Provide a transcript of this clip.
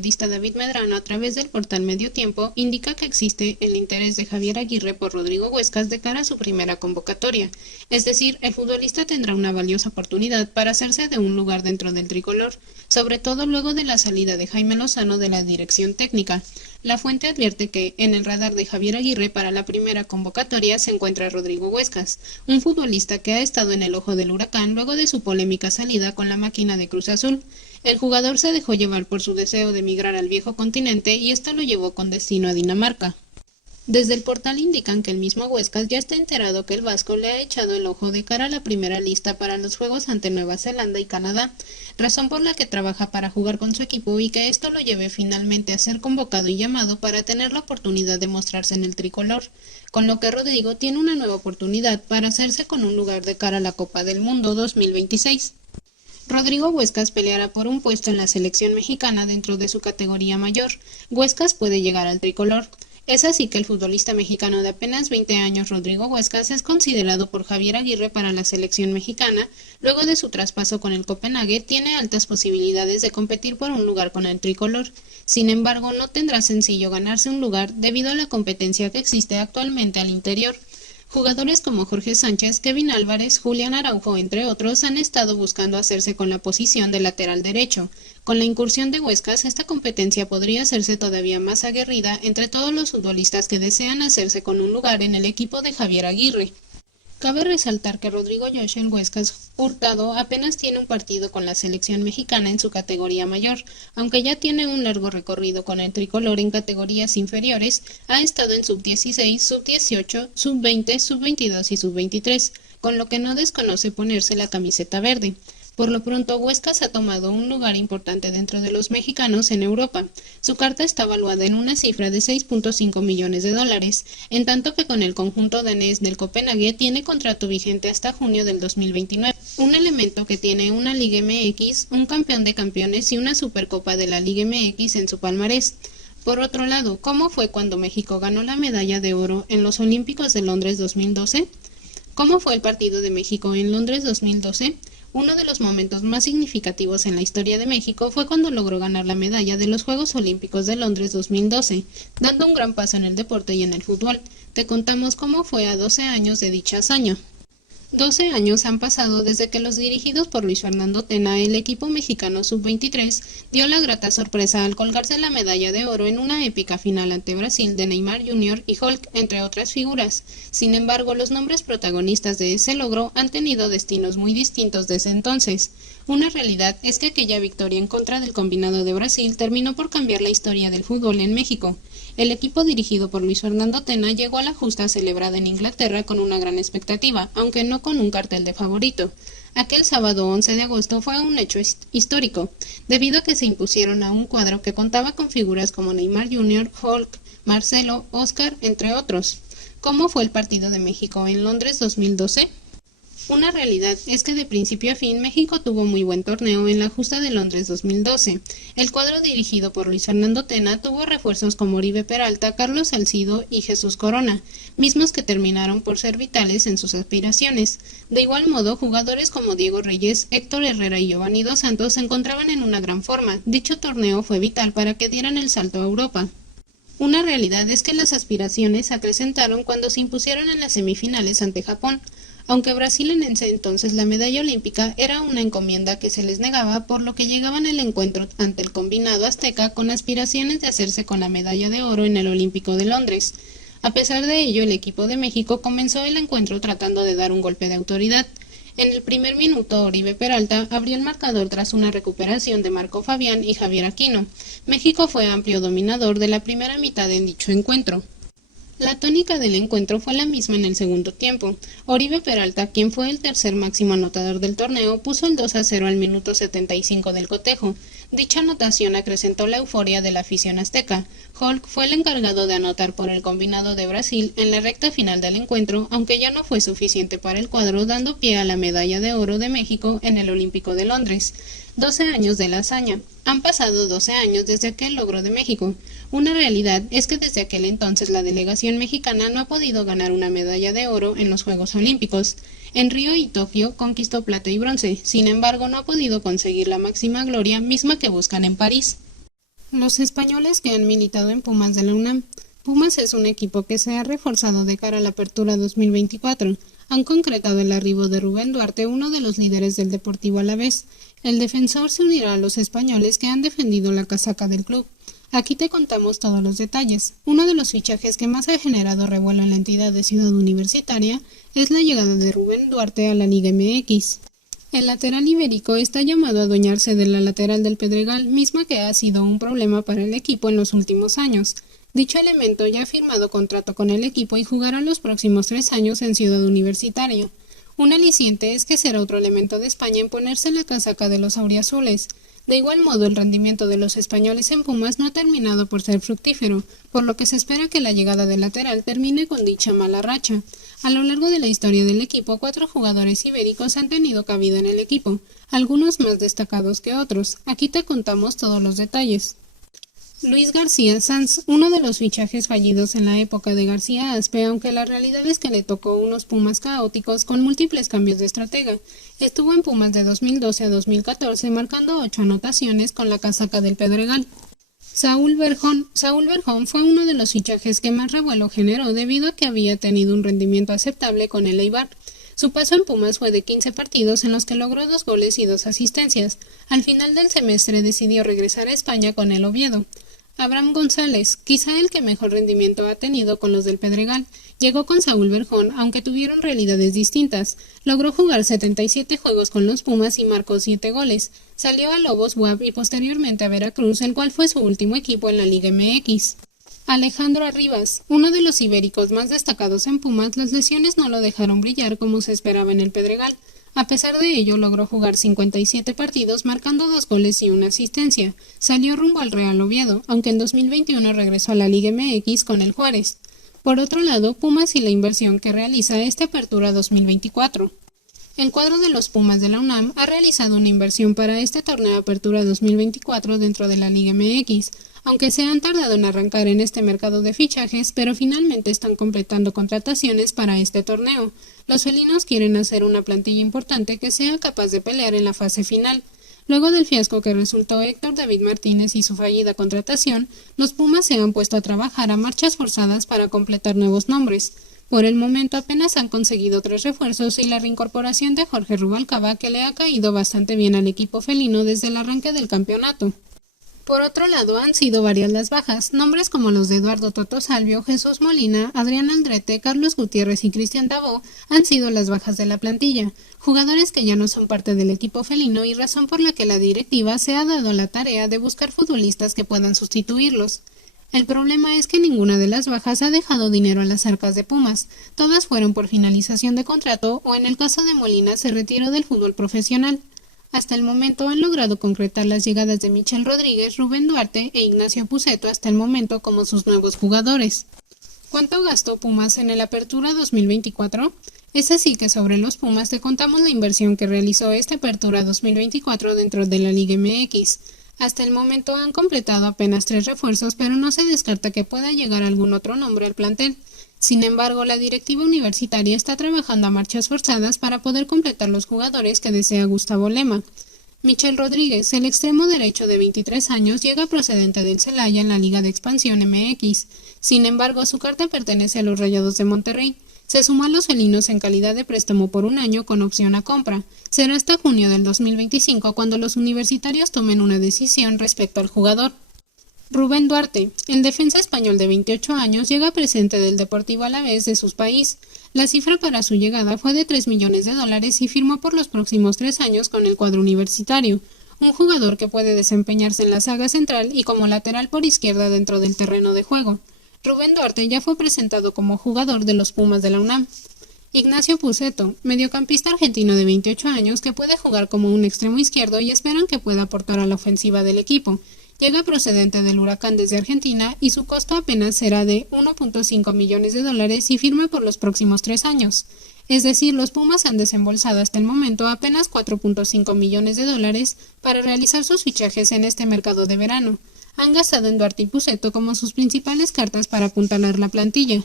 periodista David Medrano a través del portal Medio Tiempo indica que existe el interés de Javier Aguirre por Rodrigo Huescas de cara a su primera convocatoria, es decir, el futbolista tendrá una valiosa oportunidad para hacerse de un lugar dentro del tricolor, sobre todo luego de la salida de Jaime Lozano de la dirección técnica. La fuente advierte que en el radar de Javier Aguirre para la primera convocatoria se encuentra Rodrigo Huescas, un futbolista que ha estado en el ojo del huracán luego de su polémica salida con la máquina de Cruz Azul. El jugador se dejó llevar por su deseo de emigrar al viejo continente y esto lo llevó con destino a Dinamarca. Desde el portal indican que el mismo Huescas ya está enterado que el vasco le ha echado el ojo de cara a la primera lista para los juegos ante Nueva Zelanda y Canadá, razón por la que trabaja para jugar con su equipo y que esto lo lleve finalmente a ser convocado y llamado para tener la oportunidad de mostrarse en el tricolor, con lo que Rodrigo tiene una nueva oportunidad para hacerse con un lugar de cara a la Copa del Mundo 2026. Rodrigo Huescas peleará por un puesto en la selección mexicana dentro de su categoría mayor. Huescas puede llegar al tricolor. Es así que el futbolista mexicano de apenas 20 años, Rodrigo Huescas, es considerado por Javier Aguirre para la selección mexicana. Luego de su traspaso con el Copenhague, tiene altas posibilidades de competir por un lugar con el tricolor. Sin embargo, no tendrá sencillo ganarse un lugar debido a la competencia que existe actualmente al interior. Jugadores como Jorge Sánchez, Kevin Álvarez, Julián Araujo, entre otros, han estado buscando hacerse con la posición de lateral derecho. Con la incursión de Huescas, esta competencia podría hacerse todavía más aguerrida entre todos los futbolistas que desean hacerse con un lugar en el equipo de Javier Aguirre. Cabe resaltar que Rodrigo Joshel Huescas Hurtado apenas tiene un partido con la selección mexicana en su categoría mayor, aunque ya tiene un largo recorrido con el tricolor en categorías inferiores, ha estado en sub-16, sub-18, sub-20, sub-22 y sub-23, con lo que no desconoce ponerse la camiseta verde. Por lo pronto, Huescas ha tomado un lugar importante dentro de los mexicanos en Europa. Su carta está valuada en una cifra de 6.5 millones de dólares, en tanto que con el conjunto danés del Copenhague tiene contrato vigente hasta junio del 2029, un elemento que tiene una Liga MX, un campeón de campeones y una Supercopa de la Liga MX en su palmarés. Por otro lado, ¿cómo fue cuando México ganó la medalla de oro en los Olímpicos de Londres 2012? ¿Cómo fue el partido de México en Londres 2012? Uno de los momentos más significativos en la historia de México fue cuando logró ganar la medalla de los Juegos Olímpicos de Londres 2012, dando un gran paso en el deporte y en el fútbol. Te contamos cómo fue a 12 años de dicha hazaña. 12 años han pasado desde que los dirigidos por Luis Fernando Tena, el equipo mexicano sub-23, dio la grata sorpresa al colgarse la medalla de oro en una épica final ante Brasil de Neymar Jr. y Hulk, entre otras figuras. Sin embargo, los nombres protagonistas de ese logro han tenido destinos muy distintos desde entonces. Una realidad es que aquella victoria en contra del combinado de Brasil terminó por cambiar la historia del fútbol en México. El equipo dirigido por Luis Fernando Tena llegó a la justa celebrada en Inglaterra con una gran expectativa, aunque no con un cartel de favorito. Aquel sábado 11 de agosto fue un hecho histórico, debido a que se impusieron a un cuadro que contaba con figuras como Neymar Jr., Hulk, Marcelo, Oscar, entre otros. ¿Cómo fue el partido de México en Londres 2012? Una realidad es que de principio a fin México tuvo muy buen torneo en la justa de Londres 2012. El cuadro dirigido por Luis Fernando Tena tuvo refuerzos como Oribe Peralta, Carlos Salcido y Jesús Corona, mismos que terminaron por ser vitales en sus aspiraciones. De igual modo, jugadores como Diego Reyes, Héctor Herrera y Giovanni Dos Santos se encontraban en una gran forma. Dicho torneo fue vital para que dieran el salto a Europa. Una realidad es que las aspiraciones se acrecentaron cuando se impusieron en las semifinales ante Japón. Aunque Brasil en ese entonces la medalla olímpica era una encomienda que se les negaba, por lo que llegaban al encuentro ante el combinado azteca con aspiraciones de hacerse con la medalla de oro en el Olímpico de Londres. A pesar de ello, el equipo de México comenzó el encuentro tratando de dar un golpe de autoridad. En el primer minuto, Oribe Peralta abrió el marcador tras una recuperación de Marco Fabián y Javier Aquino. México fue amplio dominador de la primera mitad en dicho encuentro. La tónica del encuentro fue la misma en el segundo tiempo. Oribe Peralta, quien fue el tercer máximo anotador del torneo, puso el 2-0 al minuto 75 del cotejo. Dicha anotación acrecentó la euforia de la afición azteca. Hulk fue el encargado de anotar por el combinado de Brasil en la recta final del encuentro, aunque ya no fue suficiente para el cuadro, dando pie a la medalla de oro de México en el Olímpico de Londres. 12 años de la hazaña. Han pasado 12 años desde aquel logro de México. Una realidad es que desde aquel entonces la delegación mexicana no ha podido ganar una medalla de oro en los Juegos Olímpicos. En Río y Tokio conquistó plata y bronce, sin embargo no ha podido conseguir la máxima gloria misma que buscan en París. Los españoles que han militado en Pumas de la UNAM. Pumas es un equipo que se ha reforzado de cara a la apertura 2024. Han concretado el arribo de Rubén Duarte, uno de los líderes del Deportivo Alavés. El defensor se unirá a los españoles que han defendido la casaca del club. Aquí te contamos todos los detalles. Uno de los fichajes que más ha generado revuelo en la entidad de Ciudad Universitaria es la llegada de Rubén Duarte a la Liga MX. El lateral ibérico está llamado a adueñarse de la lateral del Pedregal, misma que ha sido un problema para el equipo en los últimos años. Dicho elemento ya ha firmado contrato con el equipo y jugará los próximos 3 años en Ciudad Universitaria. Un aliciente es que será otro elemento de España en ponerse la casaca de los auriazules. De igual modo, el rendimiento de los españoles en Pumas no ha terminado por ser fructífero, por lo que se espera que la llegada del lateral termine con dicha mala racha. A lo largo de la historia del equipo, 4 jugadores ibéricos han tenido cabida en el equipo, algunos más destacados que otros. Aquí te contamos todos los detalles. Luis García Sanz, uno de los fichajes fallidos en la época de García Aspe, aunque la realidad es que le tocó unos Pumas caóticos con múltiples cambios de estratega. Estuvo en Pumas de 2012 a 2014, marcando 8 anotaciones con la casaca del Pedregal. Saúl Berjón fue uno de los fichajes que más revuelo generó debido a que había tenido un rendimiento aceptable con el Eibar. Su paso en Pumas fue de 15 partidos en los que logró 2 goles y 2 asistencias. Al final del semestre decidió regresar a España con el Oviedo. Abraham González, quizá el que mejor rendimiento ha tenido con los del Pedregal, llegó con Saúl Berjón, aunque tuvieron realidades distintas. Logró jugar 77 juegos con los Pumas y marcó 7 goles. Salió a Lobos WAP y posteriormente a Veracruz, el cual fue su último equipo en la Liga MX. Alejandro Arribas, uno de los ibéricos más destacados en Pumas, las lesiones no lo dejaron brillar como se esperaba en el Pedregal. A pesar de ello, logró jugar 57 partidos, marcando 2 goles y 1 asistencia. Salió rumbo al Real Oviedo, aunque en 2021 regresó a la Liga MX con el Juárez. Por otro lado, Pumas y la inversión que realiza esta apertura 2024. El cuadro de los Pumas de la UNAM ha realizado una inversión para este torneo Apertura 2024 dentro de la Liga MX, aunque se han tardado en arrancar en este mercado de fichajes, pero finalmente están completando contrataciones para este torneo. Los felinos quieren hacer una plantilla importante que sea capaz de pelear en la fase final. Luego del fiasco que resultó Héctor David Martínez y su fallida contratación, los Pumas se han puesto a trabajar a marchas forzadas para completar nuevos nombres. Por el momento apenas han conseguido 3 refuerzos y la reincorporación de Jorge Rubalcaba, que le ha caído bastante bien al equipo felino desde el arranque del campeonato. Por otro lado, han sido varias las bajas, nombres como los de Eduardo Toto Salvio, Jesús Molina, Adrián Aldrete, Carlos Gutiérrez y Cristian Tabó han sido las bajas de la plantilla, jugadores que ya no son parte del equipo felino y razón por la que la directiva se ha dado la tarea de buscar futbolistas que puedan sustituirlos. El problema es que ninguna de las bajas ha dejado dinero a las arcas de Pumas, todas fueron por finalización de contrato o en el caso de Molina se retiró del fútbol profesional. Hasta el momento han logrado concretar las llegadas de Michel Rodríguez, Rubén Duarte e Ignacio Puceto hasta el momento como sus nuevos jugadores. ¿Cuánto gastó Pumas en el Apertura 2024? Es así que sobre los Pumas te contamos la inversión que realizó esta Apertura 2024 dentro de la Liga MX. Hasta el momento han completado apenas 3 refuerzos, pero no se descarta que pueda llegar algún otro nombre al plantel. Sin embargo, la directiva universitaria está trabajando a marchas forzadas para poder completar los jugadores que desea Gustavo Lema. Michel Rodríguez, el extremo derecho de 23 años, llega procedente del Celaya en la Liga de Expansión MX. Sin embargo, su carta pertenece a los Rayados de Monterrey. Se sumó a los felinos en calidad de préstamo por 1 año con opción a compra. Será hasta junio del 2025 cuando los universitarios tomen una decisión respecto al jugador. Rubén Duarte, el defensa español de 28 años, llega procedente del Deportivo Alavés de su país. La cifra para su llegada fue de $3 millones y firmó por los próximos 3 años con el cuadro universitario, un jugador que puede desempeñarse en la saga central y como lateral por izquierda dentro del terreno de juego. Rubén Duarte ya fue presentado como jugador de los Pumas de la UNAM. Ignacio Puceto, mediocampista argentino de 28 años que puede jugar como un extremo izquierdo y esperan que pueda aportar a la ofensiva del equipo. Llega procedente del Huracán desde Argentina y su costo apenas será de $1.5 millones y firma por los próximos 3 años. Es decir, los Pumas han desembolsado hasta el momento apenas $4.5 millones para realizar sus fichajes en este mercado de verano. Han gastado en Duarte y Puceto como sus principales cartas para apuntalar la plantilla.